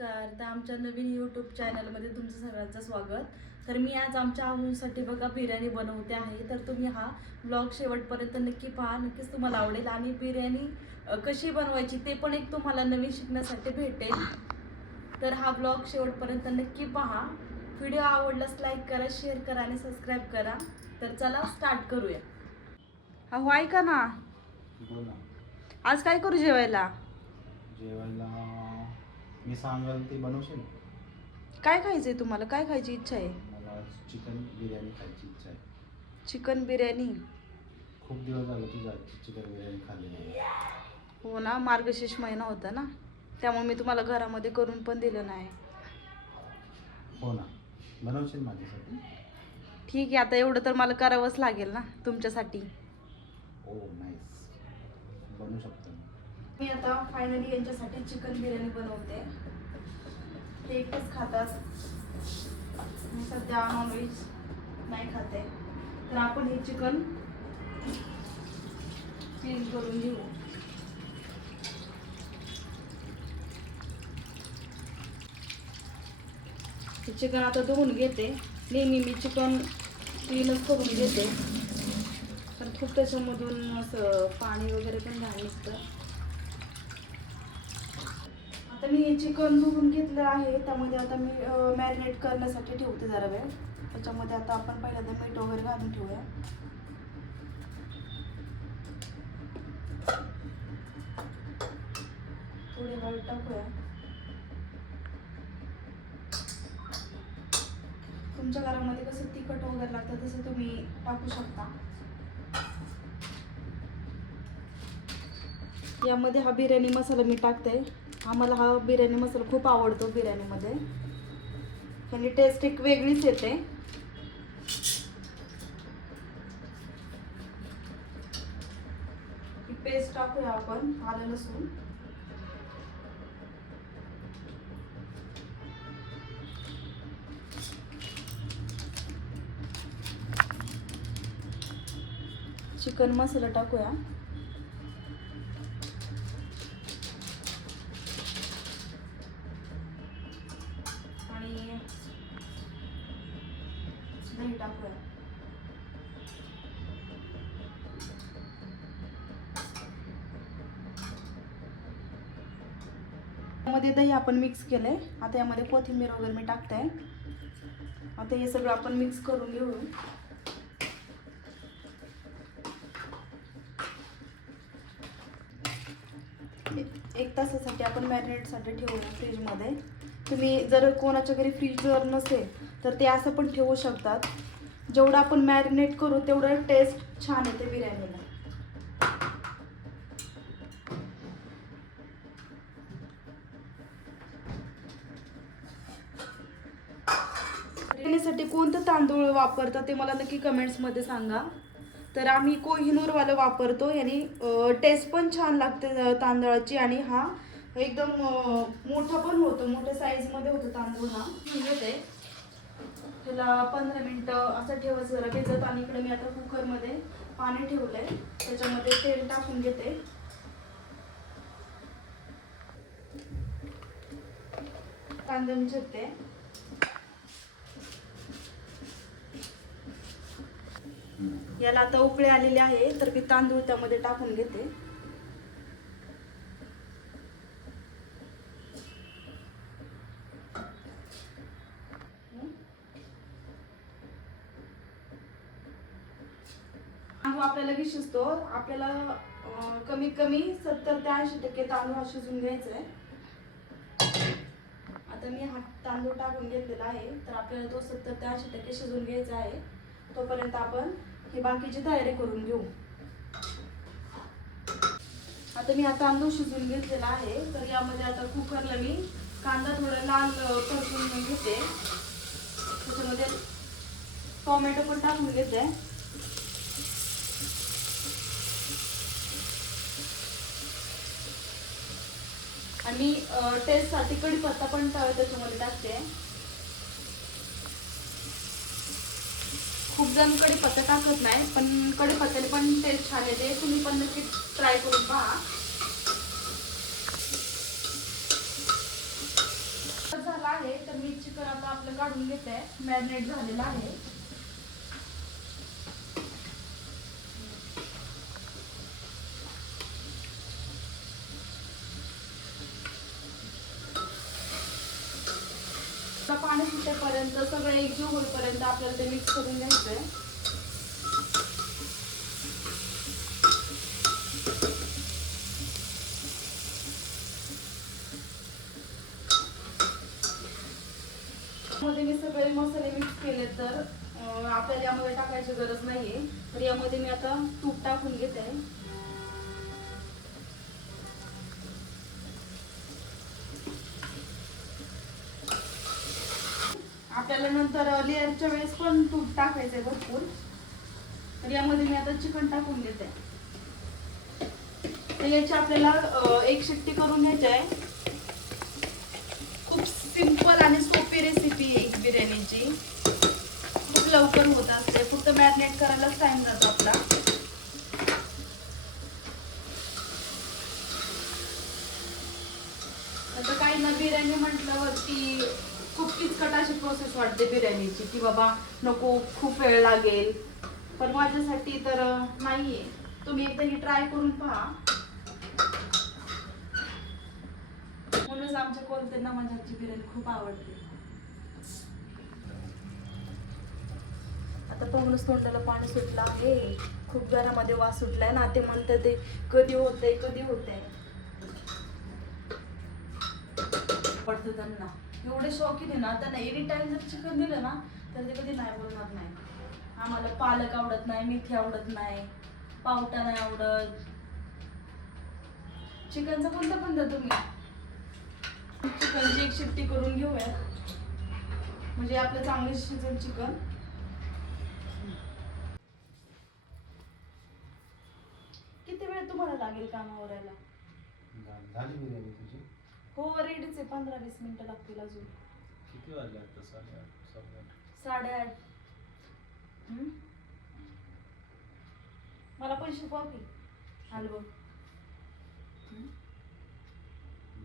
तर आमच्या नवीन यूट्यूब चॅनलमध्ये तुमचं सगळ्यांचं स्वागत. तर मी आज आमच्या आवडीसाठी बघा बिर्याणी बनवते आहे. तर तुम्ही हा ब्लॉग शेवटपर्यंत नक्की पहा, नक्कीच तुम्हाला आवडेल. आणि बिर्याणी कशी बनवायची ते पण एक तुम्हाला नवीन शिकण्यासाठी भेटेल. तर हा ब्लॉग शेवटपर्यंत नक्की पहा. व्हिडिओ आवडल्यास लाईक करा, शेअर करा आणि सबस्क्राईब करा. तर चला स्टार्ट करूया. हो ऐका ना, बोला. आज काय करू जेवायला? जेवायला मी सांगाल ते बनवशील. काय खायचंय तुम्हाला? काय खायची इच्छा आहे? मला चिकन बिर्याणी खायची इच्छा आहे. चिकन बिर्याणी? खूप दिवस झाले तुझा चिकन बिर्याणी खाल्ली नाही. हो ना, मार्गशीर्ष महिना होता ना, त्यामुळे मी तुम्हाला घरामध्ये करून पण दिलं नाही. हो ना, बनवशील माझ्यासाठी? ठीक आहे, आता एवढं तर मला करावंच लागेल ना तुमच्यासाठी. ओ नाईस, बनवू शकतो मी आता फायनली यांच्यासाठी चिकन बिर्याणी बनवते. ते एकच खातात, मी सध्या नॉनव्हेज नाही खाते. तर आपण हे चिकन क्लीन करून घेऊ. हे चिकन आता धुवून घेते. नेहमी मी चिकन क्लीनच करून घेते, तर खूप त्याच्यामधून असं पाणी वगैरे पण घाण निघतं. आता मी हे चिकन धुवून घेतलं आहे, त्यामध्ये आता मी मॅरिनेट करण्यासाठी ठेवते जरा वेळ. त्याच्यामध्ये आता आपण पहिल्यांदा मीठ वगैरे घालून ठेवूया. थोडी हळद टाकूया. तुमच्या घरामध्ये कसं तिखट वगैरे लागतं तसं तुम्ही टाकू शकता. यामध्ये हा बिर्याणी मसाला मी टाकते. आम्हाला हा बिर्याणी मसाला खूप आवडतो बिर्याणीमध्ये. ह्यानी टेस्ट एक वेगळीच येते. ही पेस्ट टाकूया आपण, आलं लसूण. चिकन मसाला टाकूया. आणि दही टाकूया. यामध्ये दही आपण मिक्स केलंय. आता यामध्ये कोथिंबीर वगैरे मी टाकते. आता हे सगळं आपण मिक्स करून घेऊ. एक तासासाठी आपण मॅरिनेटसाठी ठेवूया फ्रीजमध्ये. तुम्ही जर कोणाच्या घरी फ्रीज जर नसेल तर ते असं पण ठेवू शकतात. जेवढं आपण मॅरिनेट करू तेवढं टेस्ट छान येते बिर्याणीला. बिर्याणीसाठी कोणतं तांदूळ वापरतात ते मला नक्की कमेंट्समध्ये सांगा. तर आम्ही कोहिनूरवालं वापरतो. याने टेस्ट पण छान लागते तांदळाची. आणि हा एकदम मोठा पण होतो, मोठ्या साईजमध्ये होतो तांदूळ हा. घेते त्याला 15 मिनटं असं ठेवायचं जरा भिजत. आणि इकडे मी आता कुकरमध्ये पाणी ठेवलंय, त्याच्यामध्ये तेल टाकून घेते. कांदा चिरते. याला आता उकळी आलेली आहे, तर मी तांदूळ त्यामध्ये टाकून घेते. तांदूळ आपल्याला लगेच शिजतो. आपल्याला कमीत कमी 70 ते 80% तांदूळ हा शिजून घ्यायचा आहे. आता मी हा तांदूळ टाकून घेतलेला आहे, तर आपल्याला तो 70 ते 80% शिजून घ्यायचा आहे. तोपर्यंत आपण ही बाकीची तयारी करून घेऊ. आता मी हा तांदूळ शिजून घेतलेला आहे, तर यामध्ये आता कुकरला मी कांदा थोडा लाल परतून घेते. त्याच्यामध्ये टोमॅटो पण टाकून घेते. आणि टेस्टसाठी कढीपत्ता पण त्याच्यामध्ये टाकते. खूप जण कढीपत्ता टाकत नाही, पण कढीपत्त्याने पण टेस्ट छान येते. तुम्ही पण नक्की ट्राय करून पहा. आहे. तर मी चिकन आता आपलं काढून घेते, मॅरिनेट झालेलं आहे. पाणी सुटेपर्यंत सगळं एकजीव होईपर्यंत आपल्याला ते मिक्स करून घ्यायचंय. मध्ये मी सगळे मसाले मिक्स केले, तर आपल्याला यामध्ये टाकायची गरज नाहीये. तर यामध्ये मी आता तूप टाकून घेते. आपल्याला नंतर लेअरच्या वेळेस पण तूप टाकायचंय भरपूर. तर यामध्ये मी आता चिकन टाकून घेते. तर याची आपल्याला एक शिट्टी करून घ्यायची आहे. खूप सिंपल आणि सोपी रेसिपी एक बिर्याणीची. खूप लवकर होत असते, फक्त मॅरिनेट करायलाच टाइम जातो आपला. आता काही ना बिर्याणी म्हटल्यावरती खूप किचकट अशी प्रोसेस वाटते बिर्याणीची, की बाबा नको खूप वेळ लागेल. पण माझ्यासाठी तर नाहीये. तुम्ही एकदा ही ट्राय करून पहा. म्हणूनच आमच्या कोणत्यांना माझ्या हातची बिर्याणी खूप आवडते. आता पाहूनच तोंडाला पाणी सुटलं आहे. खूप घरामध्ये वास सुटलाय ना. ते म्हणतात ते कधी होतंय कधी होतंय. पडतं त्यांना एवढे शौकीन आहे ना, त्यांना एनी टाइम जर चिकन दिलं ना तर ते कधी नाही बोलणार नाही. आम्हाला पालक आवडत नाही, मेथी आवडत नाही, पावटा नाही आवडत. चिकनचं कोणतं पण द्या तुम्ही. चिकनची एक शिट्टी करून घेऊया, म्हणजे आपलं चांगलं शिजेल चिकन. किती वेळ तुम्हाला लागेल कामावर यायला? झाली बिर्याणी तुझी? हो रेडीच आहे. 15-20 मिनिटं लागतील अजून. किती वाजले आता? 8:30. 8:30. मला पण शिकवा की हलवं.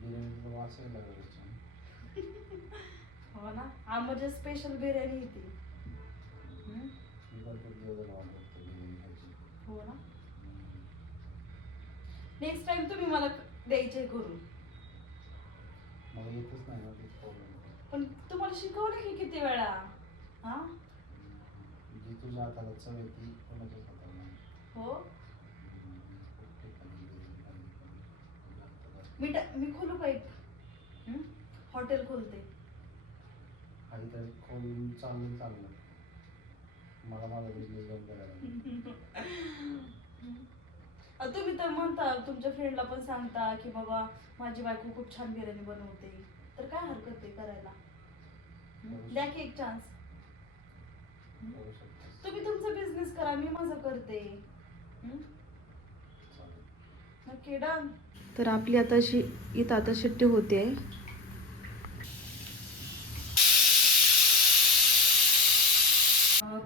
बिर्याणीचा वास यायला लागला छान. हो ना, आमच्या स्पेशल बिर्याणी येते. मी भरपूर दिवस झाले ऑर्डर करतो बिर्याणी खायची. हो ना, नेक्स्ट टाइम तुम्ही मला द्यायचे करून. मला येतच नाही ना ते प्रॉब्लेम. पण तुम्हाला शिकवलं की किती वेळा. हा जी तुझ्या हाताला चव येते कोणाच्याच हाताला नाही. हो, खूप ठिकाणी बिर्याणी खाल्ली पण तुझ्या हाताला मी खोलू का एक हॉटेल खोलते. काहीतरी खोलून चाललं मला माझा बिझनेस बंद करायला. तुम्ही तर म्हणता, तुमच्या फ्रेंडला पण सांगता की बाबा माझी बायको खूप छान बिर्याणी बनवते. तर काय हरकत आहे करायला. द्या की एक चान्स. तुम्ही तुमचा बिझनेस करा, मी माझं करते. नक्की डन. तर आपली आता इथं आता शिट्टी होते.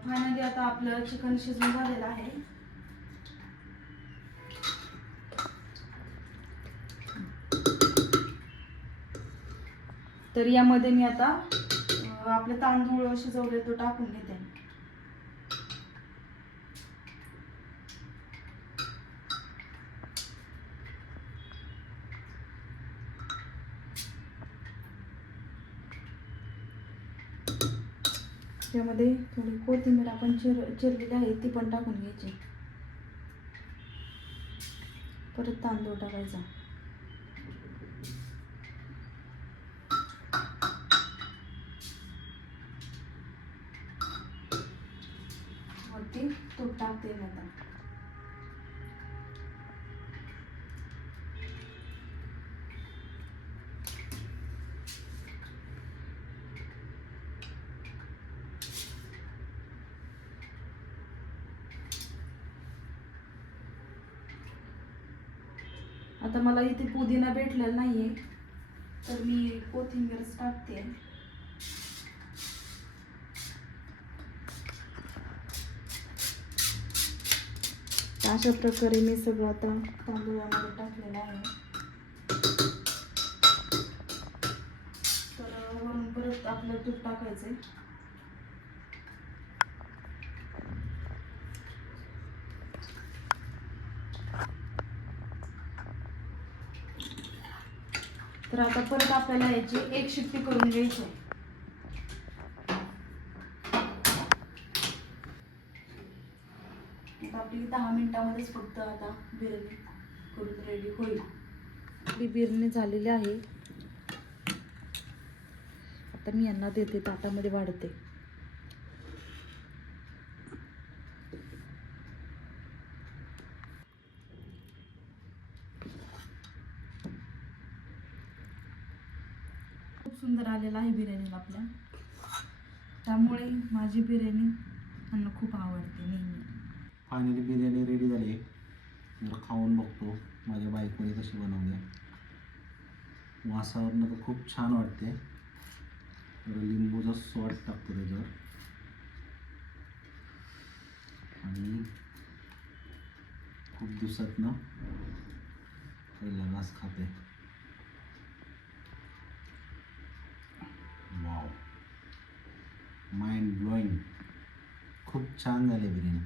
फायनली आता आपलं चिकन शिजून झालेलं आहे. तर यामध्ये मी आता आपले तांदूळ शिजवले तो टाकून घेते. त्यामध्ये थोडी कोथिंबीर आपण चिरलेली आहे ती पण टाकून घ्यायची. परत तांदूळ टाकायचा. वरती तूप टाकते मी आता. आता मला इथे पुदिना भेटलेला नाहीये, तर मी कोथिंबीरच टाकते. अशा प्रकारे मी सगळं आता तांदूळामध्ये टाकलेलं आहे. तर वरून परत आपलं तूप टाकायचंय. तर आता परत आपल्याला याची एक शिट्टी करून घ्यायची आहे. आता आपली 10 मिनिटामध्येच फक्त आता बिर्याणी करून रेडी होईल. आपली बिर्याणी झालेली आहे. आता मी यांना देते, ताटामध्ये वाढते. खूप सुंदर आलेला आहे बिर्याणीला आपल्या, त्यामुळे माझी बिर्याणी यांना खूप आवडते नेहमी. फायनली बिर्याणी रेडी झाली. जरा खाऊन बघतो माझ्या बायकोने कशी बनवली. वासावरनं तर खूप छान वाटते. जरा लिंबूचा स्वाद टाकतो त्याच्यावर आणि खूप दिवसातनं पहिला घास खाते. Wow, mind blowing. खूप छान झाली बिर्याणी.